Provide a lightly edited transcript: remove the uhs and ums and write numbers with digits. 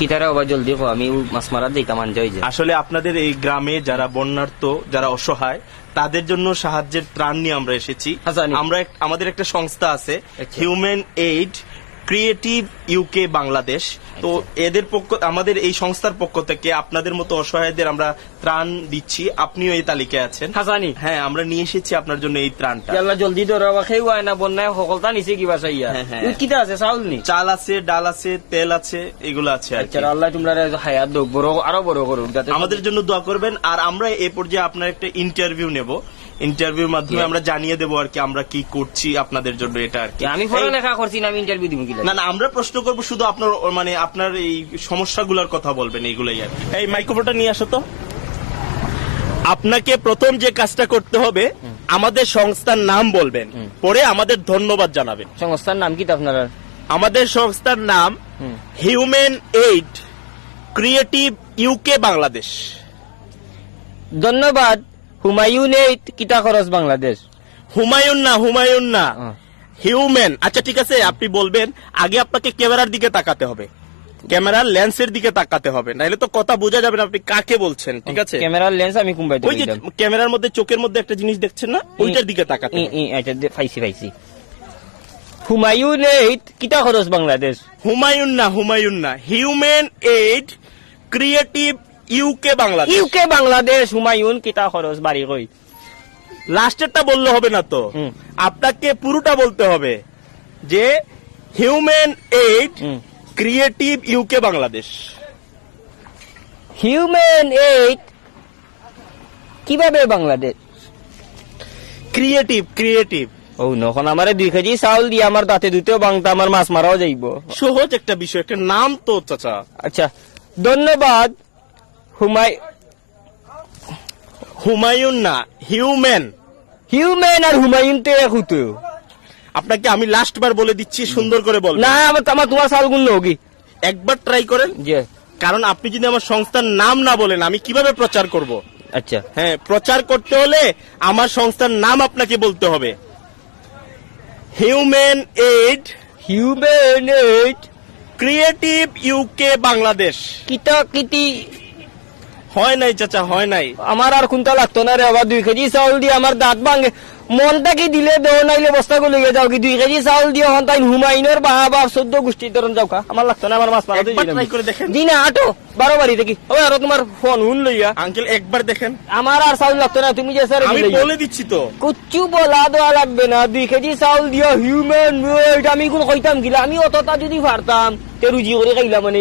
কিতারা আবার জলদি কো আমি মাছ মারা দিই কামান যাই যে আসলে আপনাদের এই গ্রামে যারা বন্যার্ত, যারা অসহায়, তাদের জন্য সাহায্যের ত্রাণ নিয়ে আমরা এসেছি। হাসানি। আমাদের একটা সংস্থা আছে, আচ্ছা। Human aid creative UK Bangladesh. তো এদের আমাদের এই সংস্থার পক্ষ থেকে আপনাদের মতো অসহায়দের আমরা ত্রাণ দিচ্ছি। আপনিও এই তালিকায় আছেন। হাসানি। হ্যাঁ, আমরা নিয়ে এসেছি আপনার জন্য এই ত্রাণটা। আল্লাহ জলদি ধরো খেয়ে হয় না বন্যায় সকলটা নিচে কিবা চাইয়া হ্যাঁ, হ্যাঁ। কিতা আছে চাউল নি চাল আছে, ডাল আছে, তেল আছে, এগুলো আছে আর কি। আচ্ছা আল্লাহ তোমরা হায়াত দোক বড় আরো বড় করুক যাতে আমাদের জন্য দোয়া করবেন। আর আমরা এই পর্যায়ে আপনার একটা ইন্টারভিউ নেব। ইন্টারভিউর মাধ্যমে আমরা জানিয়ে দেবো আর কি আমরা কি করছি আপনাদের জন্য, এটা আর কি। আমি পড়ালেখা করছি না, আমি ইন্টারভিউ দিব কি না না, আমরা প্রশ্ন করবো শুধু আপনার, মানে আপনার এই সমস্যাগুলোর কথা বলবেন, এইগুলাই আর কি। এই মাইক্রোফোনটা নিয়ে আসো তো। আপনাকে প্রথম যে কাজটা করতে হবে, আমাদের সংস্থার নাম বলবেন, পরে আমাদের ধন্যবাদ জানাবেন। সংস্থার নাম কি আপনারা? আমাদের সংস্থার নাম human aid creative UK Bangladesh. ধন্যবাদ। হুমায়ুন এইড কিতা খরচ বাংলাদেশ। হুমায়ুন না, হিউম্যান। আচ্ছা ঠিক আছে, আপনি বলবেন। আগে আপনাকে ক্যামেরার দিকে তাকাতে হবে, ক্যামেরার লেন্সের দিকে তাকাতে হবে, নাহলে তো কথা বোঝা যাবে না আপনি কাকে বলছেন। ঠিক আছে, ক্যামেরার লেন্স আমি কুম্বাই ওই যে ক্যামেরার মধ্যে চোখের মধ্যে একটা জিনিস দেখছেন না, ওইটার দিকে তাকাতে হবে। এটা পাইছি। হুমায়ুন এইড কিতা খরচ বাংলাদেশ। হুমায়ুন না, human aid creative UK Bangladesh. UK Bangladesh Humayun কিতা খরচ বাড়ি কই। লাস্টেরটা বললে হবে না তো, আপনাকে পুরোটা বলতে হবে যে human aid creative UK Bangladesh. Human aid কিভাবে বাংলাদেশ ক্রিয়েটিভ ও নখন আমারে 2 কেজি চাউল দিয়ে আমার দাঁতে দুতেও বাংতা আমার মাছ মারাও যাইব। সহজ একটা বিষয়, একটা নাম তো চাচা। আচ্ছা ধন্যবাদ। হুমায়ুন না, হিউম্যান আর হুমায়ুন তো এক হতো। আপনাকে আমি লাস্ট বার বলে দিচ্ছি, সুন্দর করে বলবেন। না আমার তোমার চাউল গুণ হোগি একবার ট্রাই করেন, যে কারণ আপনি যদি আমার সংস্থার নাম না বলেন আমি কিভাবে প্রচার করব। আচ্ছা হ্যাঁ, প্রচার করতে হলে আমার সংস্থার নাম আপনাকে বলতে হবে। Human aid creative UK Bangladesh. কিতা কিতি হয় নাই চাচা, হয় নাই। আমার আর কোনটা লাগতো না রে বাবা। 2 কেজি চাউল দিয়ে আমার দাঁত ভাঙে। মনটা কি দিলে দেও নাইলে বস্তা গুলো যাও কি। 2 কেজি চাউল দিয়ে হন তাই হুমায়ুনের বাবা 14 গোষ্ঠীর ধরন যাও কা। আমার লাগতো না, আমার মাছ মারা একবার ট্রাই করে দেখেন। জি না আটো 12 বাড়ি দেখি ওই আর তোমার ফোন হুন লইয়া। আঙ্কেল একবার দেখেন। আমার আর চাউল লাগতো না, তুমি যে স্যার আমি বলে দিচ্ছি তো। কুচ্ছু বলা দেওয়া লাগবে না। 2 কেজি চাউল দিয়া হিউম্যান এইড আমি কোন কইতাম গিলা। আমি অতটা যদি পারতাম তে রুজি করে খাইলাম মানে